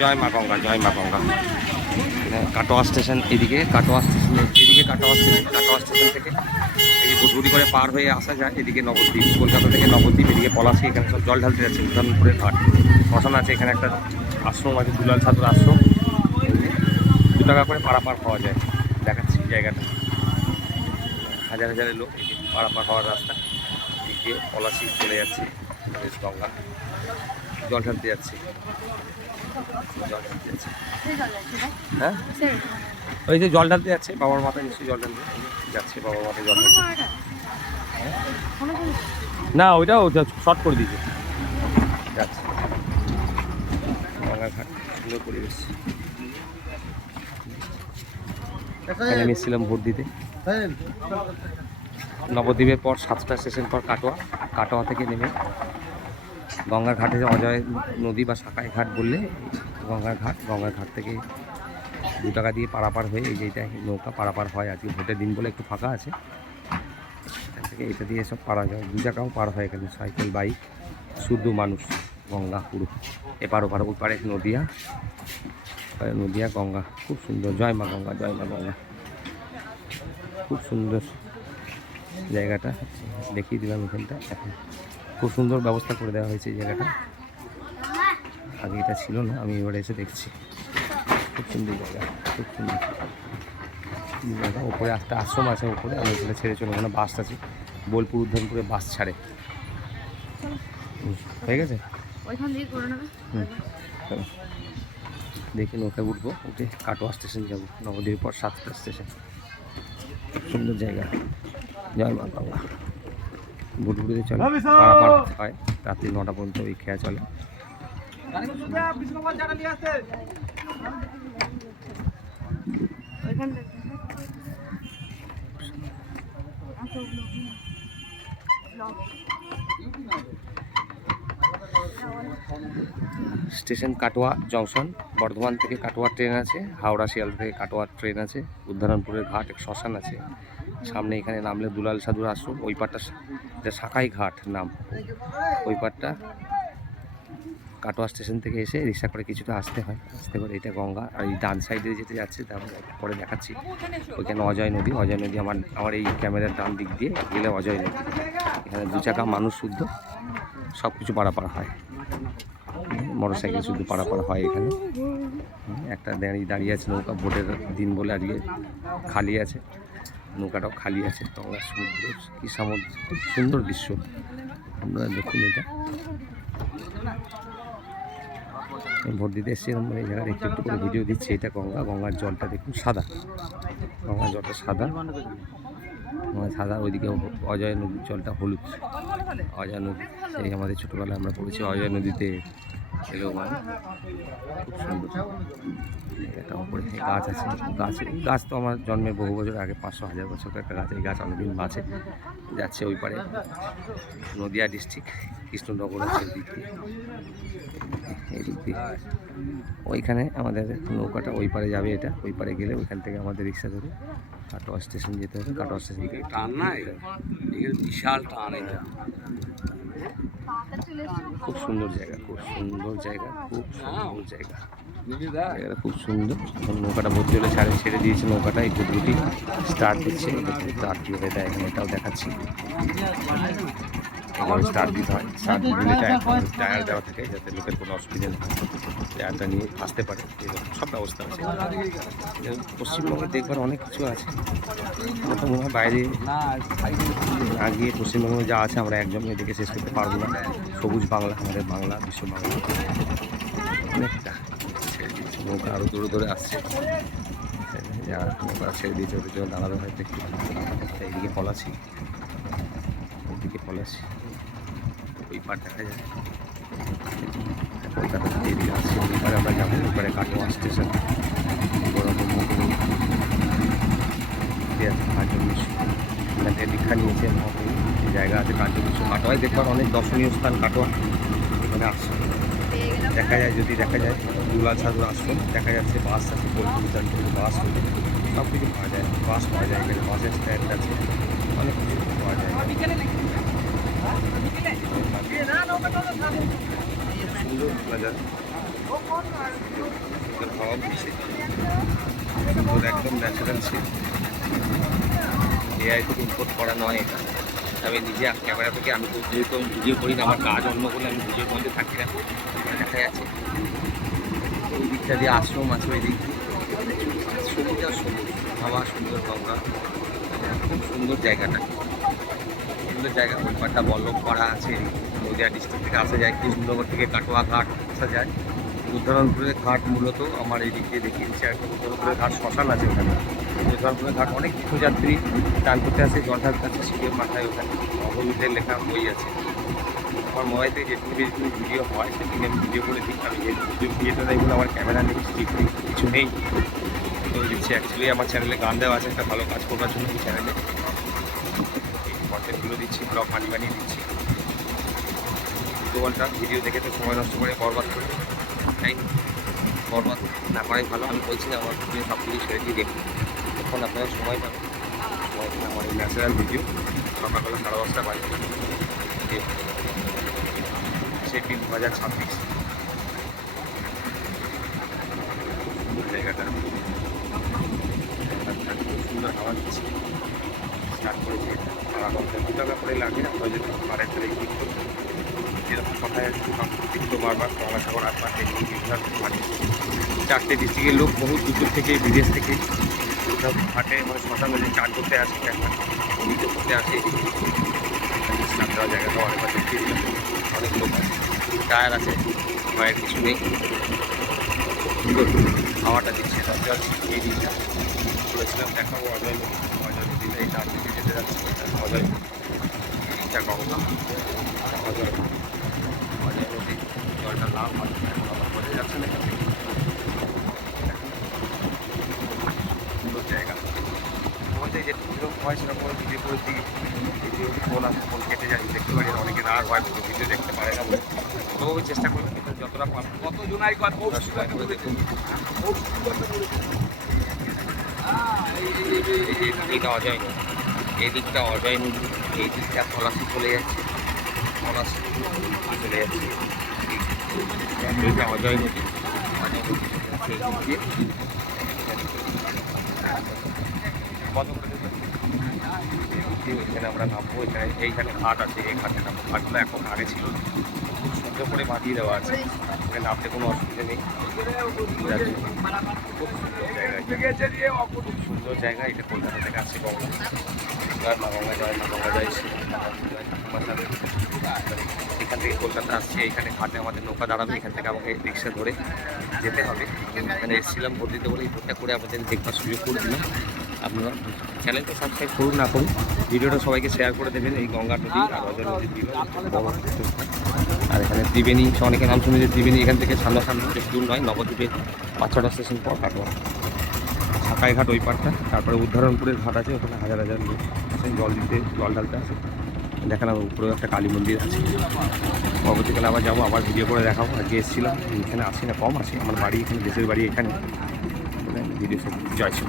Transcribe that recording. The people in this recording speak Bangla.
জয় মা গঙ্গা, জয় মা গঙ্গা। কাটোয়া স্টেশন এদিকে, কাটোয়া স্টেশন এদিকে, কাটোয়া স্টেশন থেকে এই বুটবুটি করে পার হয়ে আসা যায় এদিকে নবদ্বীপ, কলকাতা থেকে নবদ্বীপ, এদিকে পলাশি। এখানে সব জল ঢালতে যাচ্ছে উদ্যানপুরের ঘাট। শ্মশান আছে এখানে, একটা আশ্রম আছে, দুলাল সাধুর আশ্রম। 2 টাকা করে পারাপার হওয়া যায়। দেখাচ্ছি জায়গাটা, হাজার হাজারের লোক পারাপার হওয়ার রাস্তা। এদিকে পলাশি চলে যাচ্ছে, গঙ্গা জল ঢালতে যাচ্ছে। হ্যাঁ, ওই যে জল ঢালতে যাচ্ছে বাবার মাথায়, নিশ্চয়ই জল ঢালতে যাচ্ছে বাবার মাথায় জল ঢালতে। না, ওইটাও শর্ট করে দিয়েছে, যাচ্ছে গঙ্গা ঘাট। সুন্দর পরিবেশ। এখানে আমি এসেছিলাম ভোট দিতে। নবদ্বীপের পর 7টা স্টেশন পর কাটোয়া। কাটোয়া থেকে নেমে গঙ্গার ঘাটে, অজয় নদী বা সাকাই ঘাট বললে গঙ্গার ঘাট। গঙ্গার ঘাট থেকে 2 টাকা দিয়ে পারাপার হয়ে এই যে এটা নৌকা পারাপার হয়। আজকে ভোটের দিন বলে একটু ফাঁকা আছে, এখান থেকে এটা দিয়ে সব পারা যায়। 2 টাকাও পার হয় এখানে, সাইকেল, বাইক, শুদ্ধ মানুষ। গঙ্গা পুরো এপার ওপার, ওই পারে নদিয়া, নদিয়া গঙ্গা। খুব সুন্দর। জয় মা গঙ্গা, জয় মা গঙ্গা। খুব সুন্দর জায়গাটা, দেখিয়ে দিলাম এখানটা। এখন খুব সুন্দর ব্যবস্থা করে দেওয়া হয়েছে এই জায়গাটা, আগে এটা ছিল না, আমি এবারে এসে দেখছি। খুব সুন্দর জায়গা, খুব সুন্দর জায়গা। ওপরে একটা আশ্রম আছে ওপরে, আমি ওখানে ছেড়ে চলে, ওখানে বাস আছে, বোলপুর উদ্যানপুরে বাস ছাড়ে। হয়ে গেছে, দেখি নৌকা উঠবো, উঠে কাটোয়া স্টেশন যাবো। নবদ্বীপের পর 7টা স্টেশন। খুব সুন্দর জায়গা। জয় মা গঙ্গা। বুটবুটিতে চলে, পারাপার হয় রাত্রি 9টা পর্যন্ত, ওই খেয়া চলে। Station Katwa junction. বর্ধমান থেকে কাটোয়া ট্রেন আছে, হাওড়া শিয়ালদা থেকে কাটোয়া ট্রেন আছে। উদ্যানপুরের ঘাট, এক শ্মশান আছে সামনে। এখানে নামলে দুলাল সাধুর আশ্রম। ওই পাটটা যে সাকাই ঘাট নাম, ওই পাটটা কাটোয়া স্টেশন থেকে এসে রিক্সা করে কিছুটা আসতে হয়, আসতে পারে। এটা গঙ্গা। আর এই ডান সাইডে যেতে যাচ্ছে, তারপরে পরে দেখাচ্ছি, ওইখানে অজয় নদী। অজয় নদী আমার এই ক্যামেরার ডান দিক দিয়ে গেলে অজয় নদী। এখানে 2 চাকা মানুষ শুদ্ধ সব কিছু পারাপার হয়। মোটরসাইকেল শুধু পারাপার হয় এখানে। একটা দাঁড়িয়ে আছে নৌকা, ভোটের দিন বলে আজকে খালি আছে, নৌকাটাও খালি আছে। গঙ্গার সমুদ্র, কি সামুদ্র, খুব সুন্দর দৃশ্য। আপনারা দেখুন, এটা ভোট দিতে এসেছিলাম, এই জায়গায় একটু করে ভিডিও দিচ্ছি। এটা গঙ্গা। গঙ্গার জলটা দেখুন সাদা, গঙ্গার জলটা সাদা, সাদা। ওইদিকে অজয় নদীর জলটা হলুদ। অজয় নদী, সেই আমাদের ছোটোবেলায় আমরা পড়েছি অজয় নদীতে এলেও মানে। খুব সুন্দর একটা উপরে গাছ আছে। গাছ তো আমার জন্মের বহু বছর আগে, 500-1000 বছর একটা গাছ। এই গাছ অনেকদিন বাঁচে। যাচ্ছে ওই পারে নদিয়া ডিস্ট্রিক্ট, কৃষ্ণনগর আছে এই দিক দিয়ে, এই দিক দিয়ে। ওইখানে আমাদের নৌকাটা ওই পারে যাবে। এটা ওই পারে গেলে ওইখান থেকে আমাদের রিক্সা ধরে কাটোয়া স্টেশন যেতে হবে। কাটোয়া স্টেশন থেকে টান না, বিশাল টান। এটা খুব সুন্দর জায়গা, খুব সুন্দর জায়গা, খুব সুন্দর জায়গা। জায়গাটা খুব সুন্দর। এখন নৌকাটা ভর্তি হলে ছেড়ে দিয়েছে নৌকাটা। এই বুটবুটি স্টার্ট দিচ্ছে, স্টার্ট কীভাবে দেয় এখন এটাও দেখাচ্ছি। এভাবে স্টার্ট দিতে হয়। স্টার্ট দিলে টায়ার দেওয়া থাকে যাতে লোকের কোনো অসুবিধা নেই, টায়ারটা নিয়ে আসতে পারে। এরকম সব ব্যবস্থা আছে। পশ্চিমবঙ্গে দেখবার অনেক কিছু আছে। প্রথম বাইরে না গিয়ে পশ্চিমবঙ্গে যা আছে আমরা একজন এদিকে শেষ করতে পারবো না। সবুজ বাংলা, আমাদের বাংলা, বিশ্ব বাংলা। অনেকটা নৌকা আরও দূরে দূরে আসছে, যারা নৌকা ছেড়ে দিয়েছে ওদের জন্য দাঁড়াতে হয়তো একটু। এইদিকে পলাশি, ওইদিকে পলাশি, ওই পার দেখা যায় কলকাতা থেকে। এদিকে আসছে, ওই পারে আমরা যাবো। ওই পারে কাটোয়া স্টেশন, এখান থেকে দীক্ষা নিয়েছে মহাপ্রভু। জায়গা আছে কাঞ্চনেশ্বর। কাটোয়ায় দেখবার অনেক দর্শনীয় স্থান কাটোয়া। এখানে আসছে, দেখা যায়, যদি দেখা যায় দুলাল সাধুর আশ্রম দেখা যাচ্ছে, বাস আছে, বোলপুর উদ্যানপুরে বাস রয়েছে, সব কিছু পাওয়া যায়। বাস পাওয়া যায় এখানে, বাসের স্ট্যান্ড আছে, অনেক কিছু পাওয়া যায়। সুন্দর বাজার। হাওয়া বইছে, সুন্দর একদম ন্যাচারাল সিন। এআই থেকে ইম্পোর্ট করা নয় এটা। আমি নিজে ক্যামেরা থেকে, আমি তো যেহেতু আমি ভিডিও করি না, আমার কাজ অন্য বলে আমি ভিডিওর মধ্যে থাকি না। দেখা যাচ্ছে ওই দিকটা দিয়ে আশ্রম আছে, ওই দিক দিয়ে সবুজ আর সবুজ, হাওয়া সুন্দর, গঙ্গা, খুব সুন্দর জায়গাটা, সুন্দর জায়গা। ওইপারটা বল্লভপাড়া আছে, নদিয়া ডিস্ট্রিক্ট থেকে আসা যায়, কৃষ্ণনগর থেকে কাটোয়া ঘাট আসা যায়। উদ্ধরণপুরের ঘাট মূলত আমার এই দিক দিয়ে দেখিয়ে দিচ্ছে। আর উদ্ধরণপুরের ঘাট শ্মশান আছে ওখানে। উদ্ধরণপুরের ঘাট অনেক তীর্থযাত্রী চান করতে আসে, জল ঢালতে আসে শিবের মাথায়। ওখানে অবরুদ্ধের লেখা বই আছে। আমার মোবাইলে যেটুকু ভিডিও হয় সেদিকে আমি ভিডিও করে দিই। আমি যে ভিডিওটা দেখবো, আমার ক্যামেরা নেই, স্টিক নেই, কিছু নেই, তো দিচ্ছি। অ্যাকচুয়ালি আমার চ্যানেলে গান দেওয়া আছে, একটা ভালো কাজ করবার জন্য এই চ্যানেলে কন্টেন্টগুলো দিচ্ছি, ব্লগ বানিয়ে দিচ্ছি। 2 ঘন্টা ভিডিও দেখে তো সময় নষ্ট করে বরবাদ করে, তাই বরবাদ না করাই ভালো। আমি বলছি না আমার ভিডিও সব কিছু ছেড়ে দিয়ে দেখুন, তখন আপনারা সময় পাবেন। আমার এই ন্যাচারাল ভিডিও সকালবেলা 10:30 বাজে, সেই 2026 জায়গাটা খুব সুন্দর হাওয়া দিচ্ছে। স্টার্ট করেছে সারা ঘন্টা 2 টাকা করে লাগে, আপনারা যদি পারেন তাহলে ক্লিক করবেন। যেরকম কথায় আছে তীর্থ বারবার গঙ্গাসাগর আশপাশ এই বিভাগ ঘাটে 4টে ডিস্ট্রিক্টের লোক বহু দূর থেকে, বিদেশ থেকে ঘাটে মানে শ্মশান নদী চান করতে আসে, একবার পুজো করতে আসে। স্নান দেওয়ার জায়গাটা অনেকবার দেখিয়ে দিলাম, অনেক লোক আছে, টায়ার আছে, ভয়ের কিছু নেই। সুন্দর হাওয়াটা দিচ্ছে চঞ্চল। এই দিকটা বলেছিলাম দেখাবো অজয় নদী, অজয় নদীটা এই ডান দিকে যেতে যাচ্ছে, অজয় নদী। এই দিকটা গঙ্গা, অজয় অজয় নদী, জলটা লাল হয়, বোঝা যাচ্ছে না এখান থেকে। সুন্দর জায়গা, তোমাদের যেরকম হয় সেরকম ভিডিও করে দিই। ভিডিও ফোন আছে, ফোন কেটে যায়, দেখতে পারি না, অনেকে রাগ হয় ভিডিও দেখতে পারে না বলে। তবু চেষ্টা করবেন, কিন্তু যতটা পারবো সময় করে দেখুন। এটা অজয় নদী, এই দিকটা অজয় নদী, এই দিকটা পলাশি চলে যাচ্ছে, পলাশি চলে যাচ্ছে। এইটা অজয় নদী, অজয় নদী এই দিক দিয়ে বন্ধ করে দেবেন। এখানে আমরা নামবো, এইখানে ঘাট আছে, এই ঘাটে নামবো। ঘাটগুলো এখন আগে ছিল না, খুব সুন্দর করে বাঁধিয়ে দেওয়া আছে, এখানে নামতে কোনো অসুবিধা নেই। খুব সুন্দর জায়গা। এটা কলকাতা থেকে আসছে গঙ্গা, মা গঙ্গা জয়, মা গঙ্গা জয়, এখান থেকে কলকাতা আসছে। এখানে ঘাটে আমাদের নৌকা দাঁড়াবে, এখান থেকে আমাকে রিক্সা ধরে যেতে হবে। এখানে এসেছিলাম ভোট দিতে বলে, এই ভোটটা করে আমাদের দেখবার সুযোগ করে দিলাম। আপনারা চ্যানেলটা সাবস্ক্রাইব করুন না করুন, ভিডিওটা সবাইকে শেয়ার করে দেবেন। এই গঙ্গা নদী আর অজয় নদীর দিকে, আর এখানে ত্রিবেণী, অনেকে নাম শুনে যে ত্রিবেণী এখান থেকে সামনাসামনি, বেশি দূর নয়, নবদ্বীপের 5-6টা স্টেশন পর কাটোয়া। ছাকাই ঘাট ওই পারটা, তারপরে উদ্ধরণপুরের ঘাট আছে, ওখানে হাজার হাজার লোক আসেন জল দিতে, জল ঢালতে আসে। দেখালাম উপরেও একটা কালী মন্দির আছে। পরবর্তীকালে আবার যাবো, আবার ভিডিও করে দেখাবো। আজকে এসেছিলাম, এখানে আসি না, কম আসি, আমার বাড়ি এখানে, দেশের বাড়ি এখানে। ভিডিও সব জয় ছিল।